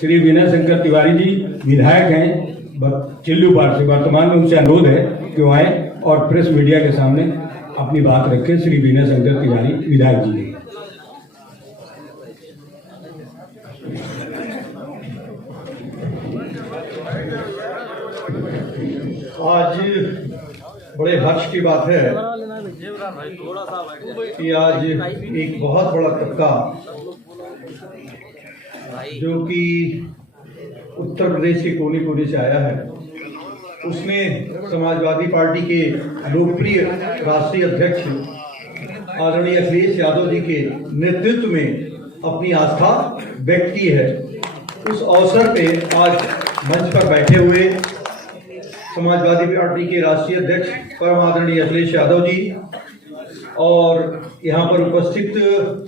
श्री विनय शंकर तिवारी जी विधायक हैं चिल्लूपार से, वर्तमान में उनसे अनुरोध है कि वो आए और प्रेस मीडिया के सामने अपनी बात रखें। श्री विनय शंकर तिवारी विधायक जी। आज बड़े हर्ष की बात है कि आज एक बहुत बड़ा तबका जो कि उत्तर प्रदेश के कोने कोने से आया है, उसने समाजवादी पार्टी के लोकप्रिय राष्ट्रीय अध्यक्ष आदरणीय अखिलेश यादव जी के नेतृत्व में अपनी आस्था व्यक्त की है। उस अवसर पे आज मंच पर बैठे हुए समाजवादी पार्टी के राष्ट्रीय अध्यक्ष परम आदरणीय अखिलेश यादव जी और यहाँ पर उपस्थित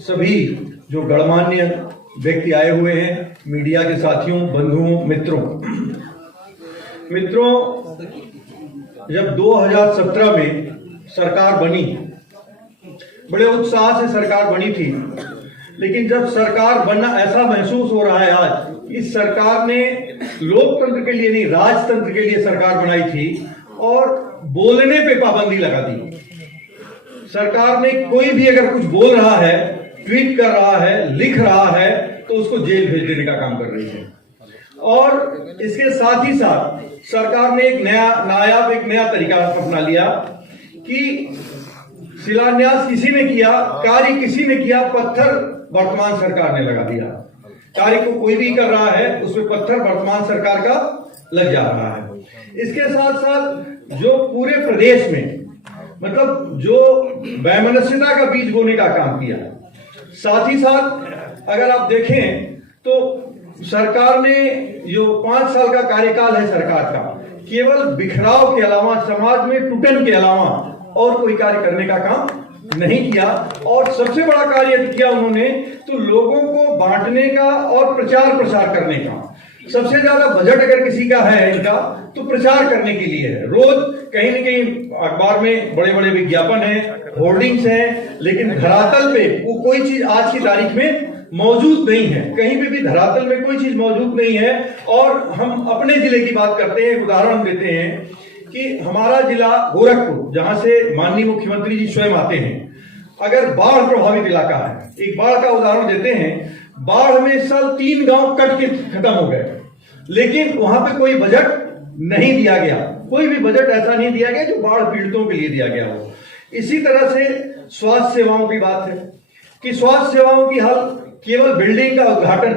सभी जो गणमान्य व्यक्ति आए हुए हैं, मीडिया के साथियों, बंधुओं, मित्रों, जब 2017 में सरकार बनी, बड़े उत्साह से सरकार बनी थी, लेकिन जब सरकार बनना ऐसा महसूस हो रहा है आज, इस सरकार ने लोकतंत्र के लिए नहीं, राजतंत्र के लिए सरकार बनाई थी और बोलने पे पाबंदी लगा दी। सरकार ने कोई भी अगर कुछ बोल रहा है, ट्वीट कर रहा है, लिख रहा है, तो उसको जेल भेज देने का काम कर रही है। और इसके साथ ही साथ सरकार ने एक नया तरीका अपना लिया कि शिलान्यास किसी ने किया, कार्य किसी ने किया, पत्थर वर्तमान सरकार ने लगा दिया। कार्य को कोई भी कर रहा है, उसमें पत्थर वर्तमान सरकार का लग जा रहा है। इसके साथ साथ जो पूरे प्रदेश में मतलब जो वैमनस्यता का बीज बोने का काम किया, साथ ही साथ अगर आप देखें तो सरकार ने जो 5 साल का कार्यकाल है सरकार का, केवल बिखराव के अलावा, समाज में टूटन के अलावा और कोई कार्य करने का काम नहीं किया। और सबसे बड़ा कार्य किया उन्होंने तो लोगों को बांटने का और प्रचार प्रसार करने का। सबसे ज्यादा बजट अगर किसी का है इनका तो प्रचार करने के लिए है। रोज कहीं न कहीं अखबार में बड़े बड़े विज्ञापन हैं, होर्डिंग्स हैं, लेकिन धरातल पे वो कोई चीज आज की तारीख में मौजूद नहीं है। कहीं भी धरातल में कोई चीज मौजूद नहीं है। और हम अपने जिले की बात करते हैं, उदाहरण देते हैं कि हमारा जिला गोरखपुर, जहां से माननीय मुख्यमंत्री जी स्वयं आते हैं, अगर बाढ़ प्रभावित इलाका है, एक बाढ़ का उदाहरण देते हैं, बाढ़ में इस साल 3 गांव कट के खत्म हो गए, लेकिन वहां पे कोई बजट नहीं दिया गया। कोई भी बजट ऐसा नहीं दिया गया जो बाढ़ पीड़ितों के लिए दिया गया हो। इसी तरह से स्वास्थ्य सेवाओं की बात है कि स्वास्थ्य सेवाओं की हाल केवल बिल्डिंग का उद्घाटन,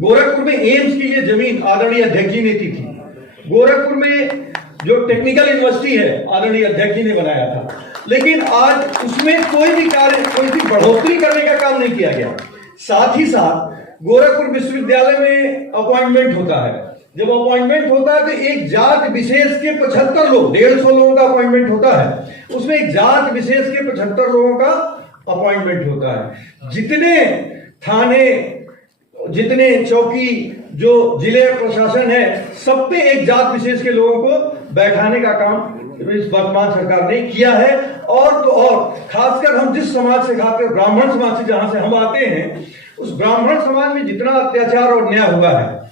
गोरखपुर में एम्स के लिए जमीन आदरणीय अध्यक्ष जी ने दी थी। गोरखपुर में जो टेक्निकल यूनिवर्सिटी है आदरणीय अध्यक्ष जी ने बनाया था, लेकिन आज उसमें कोई भी बढ़ोतरी करने का काम नहीं किया गया। साथ ही साथ गोरखपुर विश्वविद्यालय में अपॉइंटमेंट होता है। जब अपॉइंटमेंट होता है तो एक जात विशेष के 75 लोग, 150 लोगों का अपॉइंटमेंट होता है, उसमें एक जात विशेष के 75 लोगों का अपॉइंटमेंट होता है। जितने थाने, जितने चौकी, जो जिले प्रशासन है, सब पे एक जात विशेष के लोगों को बैठाने का काम इस वर्तमान सरकार ने किया है। और तो और खासकर हम जिस समाज से, खासकर ब्राह्मण समाज से जहां से हम आते हैं, उस ब्राह्मण समाज में जितना अत्याचार और अन्याय हुआ है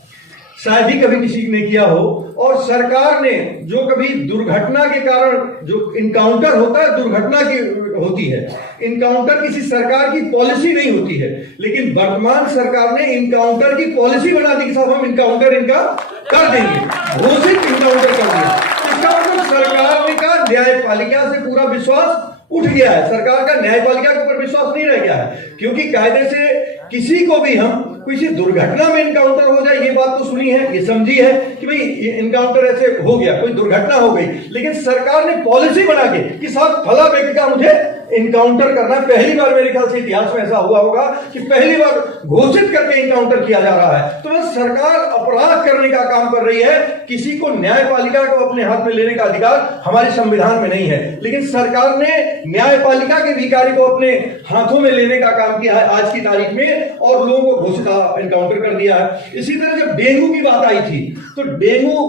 शायद ही कभी किसी ने किया हो। और सरकार ने जो कभी दुर्घटना के कारण जो इनकाउंटर होता है, दुर्घटना की होती है, इनकाउंटर किसी सरकार की पॉलिसी नहीं होती है, लेकिन वर्तमान सरकार ने इनकाउंटर की पॉलिसी बना दी कि साहब हम इनकाउंटर इनका कर देंगे, घोषित इनकाउंटर कर दिया। इसका मतलब सरकार ने का न्यायपालिका से पूरा विश्वास उठ गया है। सरकार का न्यायपालिका के ऊपर विश्वास नहीं रह गया है, क्योंकि कायदे से किसी को भी हम किसी दुर्घटना में इनकाउंटर हो जाए, ये बात तो सुनी है, ये समझी है कि भाई इनकाउंटर ऐसे हो गया, कोई दुर्घटना हो गई, लेकिन सरकार ने पॉलिसी बना के कि साहब फला व्यक्ति का मुझे इनकाउंटर करना। पहली बार मेरे ख्याल से इतिहास में ऐसा हुआ होगा कि पहली बार घोषित करके इनकाउंटर किया जा रहा है। तो बस सरकार अपराध करने का काम कर रही है। किसी को न्यायपालिका को अपने हाथ में लेने का अधिकार हमारे संविधान में नहीं है, लेकिन सरकार ने न्यायपालिका के अधिकारी को अपने हाथों में लेने का काम किया है आज की तारीख में, और लोगों को घोषित इनकाउंटर कर दिया है। इसी तरह जब डेंगू की बात आई थी तो डेंगू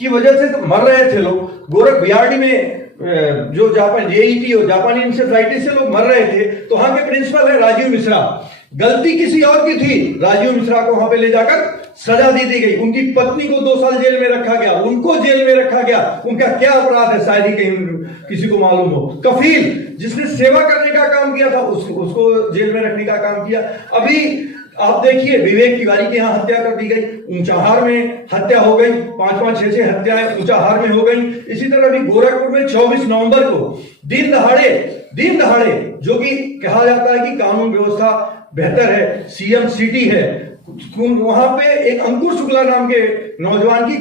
की वजह से तो मर रहे थे लोग। गोरख बीआरडी में जो जेईटी और जापानी इंसेफ्लाइटिस से लोग मर रहे थे, तो वहां के प्रिंसिपल है राजीव मिश्रा। गलती किसी और की थी, राजीव मिश्रा को वहां पे ले जाकर सजा दी गई, उनकी पत्नी को 2 साल जेल में रखा गया, उनको जेल में रखा गया। उनका क्या अपराध है शायद ही कहीं किसी को मालूम हो। कफील जिसने सेवा करने का काम किया था उसको जेल में रखने का काम किया। अभी आप देखिए विवेक तिवारी के यहाँ हत्या कर दी गई, ऊंचाहार में हत्या हो गई, 5-5, 6-6 हत्याएं ऊंचाहार में हो गई। इसी तरह अभी गोरखपुर में 24 नवंबर को दिन दहाड़े जो कि कहा जाता है कि कानून व्यवस्था बेहतर है, सीएम सिटी है, वहां पे एक अंकुर शुक्ला नाम के नौजवान की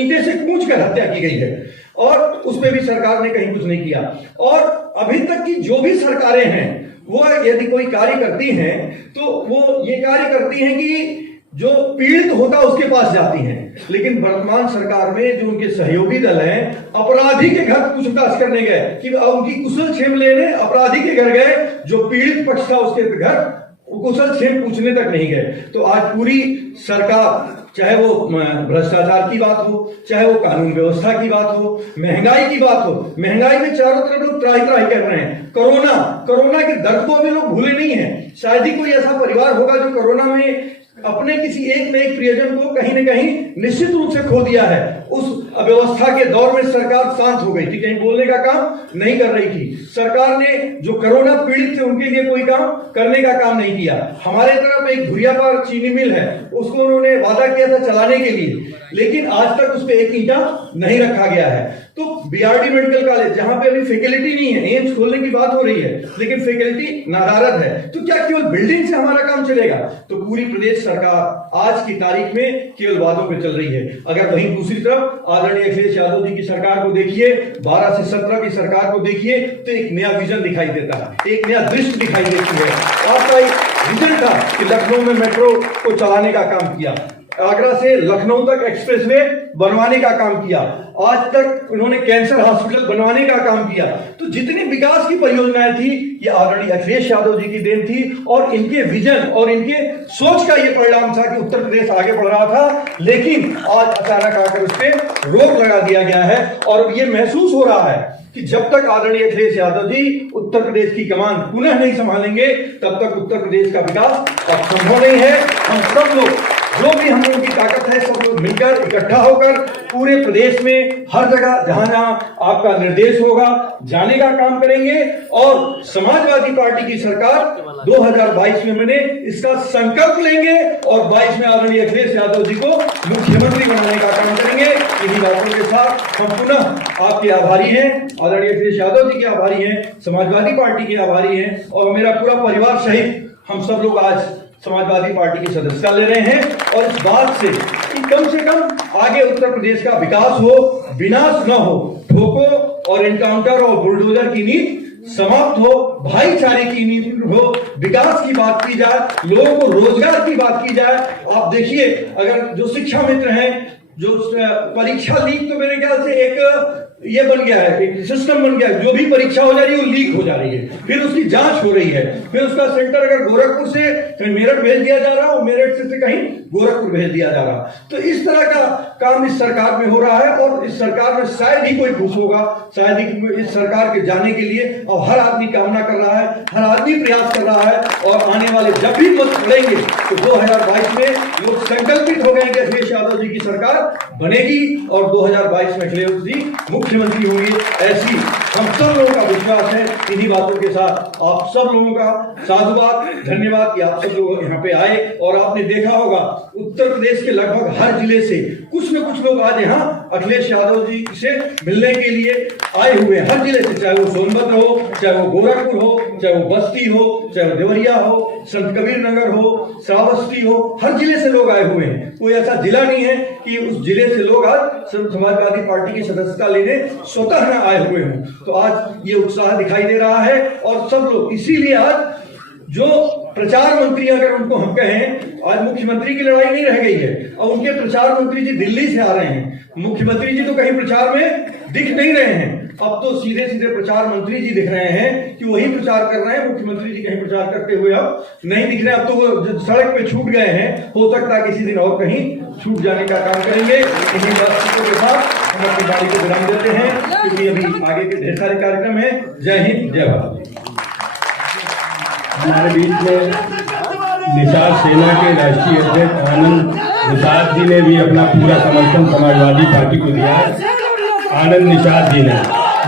ईंटे से कूच कर हत्या की गई है और उस पर भी सरकार ने कहीं कुछ नहीं किया। और अभी तक की जो भी सरकारें हैं वो यदि कोई कार्य करती हैं तो वो ये कार्य करती हैं कि जो पीड़ित होता उसके पास जाती हैं, लेकिन वर्तमान सरकार में जो उनके सहयोगी दल हैं अपराधी के घर पूछताछ करने गए कि उनकी कुशल क्षेम लेने अपराधी के घर गए, जो पीड़ित पक्ष था उसके घर कुशल क्षेम पूछने तक नहीं गए। तो आज पूरी सरकार, चाहे वो भ्रष्टाचार की बात हो, चाहे वो कानून व्यवस्था की बात हो, महंगाई की बात हो, महंगाई में चारों तरफ लोग त्राही कर रहे हैं। कोरोना के दर्द को अभी लोग भूले नहीं है। शायद ही कोई ऐसा परिवार होगा जो कोरोना में अपने किसी एक न एक प्रियजन को कहीं न कहीं निश्चित रूप से खो दिया है। उस अव्यवस्था के दौर में सरकार शांत हो गई थी, कहीं बोलने का काम नहीं कर रही थी। सरकार ने जो कोरोना पीड़ित थे उनके लिए कोई काम करने का काम नहीं किया। हमारे तरफ एक भुरियापार चीनी मिल है, उसको उन्होंने वादा किया था चलाने के लिए, लेकिन आज तक उस पर एक ईंटा नहीं रखा गया है। तो बीआरडी मेडिकल कॉलेज जहां पे अभी फैकल्टी नहीं है, एम्स खोलने की बात हो रही है लेकिन फैकल्टी नादारद है, तो क्या केवल बिल्डिंग से हमारा काम चलेगा? तो पूरी प्रदेश सरकार आज की तारीख में केवल वादों पे चल रही है। अगर वहीं दूसरी तरफ आदरणीय अखिलेश यादव जी की सरकार को देखिए, 12 से 17 की सरकार को देखिए, तो एक नया विजन दिखाई देता है, एक नया दृश्य दिखाई देती है। आपका एक विजन था कि लखनऊ में मेट्रो को चलाने का काम किया, आगरा से लखनऊ तक एक्सप्रेसवे बनवाने का काम किया, आज तक उन्होंने कैंसर हॉस्पिटल बनवाने का काम किया। तो जितनी विकास की परियोजनाएं थी ये आदरणीय अखिलेश यादव जी की देन थी और इनके विजन और इनके सोच का ये परिणाम था कि उत्तर प्रदेश आगे बढ़ रहा था। लेकिन आज अचानक आकर उस पर रोक लगा दिया गया है और ये महसूस हो रहा है कि जब तक आदरणीय अखिलेश यादव जी उत्तर प्रदेश की कमान पुनः नहीं संभालेंगे तब तक उत्तर प्रदेश का विकास संभव नहीं है। हम सब लोग, जो भी हम लोगों की ताकत है, सब लोग मिलकर इकट्ठा होकर पूरे प्रदेश में हर जगह जहां जहां आपका निर्देश होगा जाने का काम करेंगे और समाजवादी पार्टी की सरकार 2022 में मैंने इसका संकल्प लेंगे और 22 में आदरणीय अखिलेश यादव जी को मुख्यमंत्री बनाने का काम करेंगे। इन्हीं बातों के साथ हम पुनः आपके आभारी हैं, आदरणीय अखिलेश यादव जी के आभारी हैं, समाजवादी पार्टी के आभारी हैं और मेरा पूरा परिवार सहित हम सब लोग आज समाजवादी पार्टी की सदस्यता ले रहे हैं और इस बात से कि कम से कम आगे उत्तर प्रदेश का विकास हो, विनाश न हो, ठोको और एनकाउंटर और बुलडोजर की नीति समाप्त हो, भाईचारे की नीति हो, विकास की बात की जाए, लोगों को रोजगार की बात की जाए। आप देखिए अगर जो शिक्षा मित्र हैं, जो परीक्षा लीक तो मेरे ख्याल से एक ये बन गया है, एक सिस्टम बन गया है, जो भी परीक्षा हो जा रही है वो लीक हो जा रही है, फिर उसकी जांच हो रही है, फिर उसका सेंटर अगर गोरखपुर से कहीं मेरठ भेज दिया जा रहा हो, मेरठ से कहीं गोरखपुर भेज दिया जा रहा। तो इस तरह का काम इस सरकार में हो रहा है और इस सरकार में शायद ही कोई खुश होगा, शायद ही इस सरकार के जाने के लिए और हर आदमी कामना कर रहा है, हर आदमी प्रयास कर रहा है और आने वाले जब भी मत पड़ेंगे तो 2022 में लोग संकल्पित हो गए कि अखिलेश यादव जी की सरकार बनेगी और 2022 में अखिलेश जी मुख्यमंत्री होंगे। ऐसी हम सब लोगों का विश्वास है। इन्हीं बातों के साथ आप सब लोगों का साधुवाद, धन्यवाद कि आप सब लोग यहाँ पे आए और आपने देखा होगा उत्तर प्रदेश के लगभग हर जिले से कुछ न कुछ लोग आज यहाँ अखिलेश यादव जी से मिलने के लिए आए हुए हैं, हर जिले से, चाहे वो सोनभद्र हो, चाहे वो गोरखपुर हो, चाहे वो बस्ती हो, चाहे वो देवरिया हो, संत कबीर नगर हो, श्रावस्ती हो, हर जिले से लोग आए हुए हैं। कोई ऐसा जिला नहीं है कि उस जिले से लोग आज समाजवादी पार्टी की सदस्यता लेने स्वतः न आए हुए हों। तो आज ये उत्साह दिखाई दे रहा है और सब लोग इसीलिए आज जो प्रचार मंत्री अगर उनको हम कहें, आज मुख्यमंत्री की लड़ाई नहीं रह गई है और उनके प्रचार मंत्री जी दिल्ली से आ रहे हैं। मुख्यमंत्री जी तो कहीं प्रचार में दिख नहीं रहे हैं, अब तो सीधे सीधे प्रचार मंत्री जी दिख रहे हैं कि वही प्रचार कर रहे हैं। मुख्यमंत्री जी कहीं प्रचार करते हुए अब नहीं दिख रहे, अब तो वो सड़क पे छूट गए हैं, हो सकता है किसी दिन और कहीं छूट जाने का काम करेंगे। इन्हीं बातों के साथ हम अपनी गाड़ी को विराम देते हैं क्योंकि अभी आगे के ढेर सारे कार्यक्रम है। जय हिंद, जय भारत। हमारे बीच में निषाद सेना के राष्ट्रीय अध्यक्ष आनंद निषाद जी ने भी अपना पूरा समर्थन समाजवादी पार्टी को दिया है। आनंद निषाद जी ने,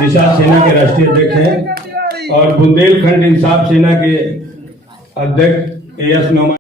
निषाद सेना के राष्ट्रीय अध्यक्ष हैं और बुंदेलखंड इंसाफ सेना के अध्यक्ष AS नोमा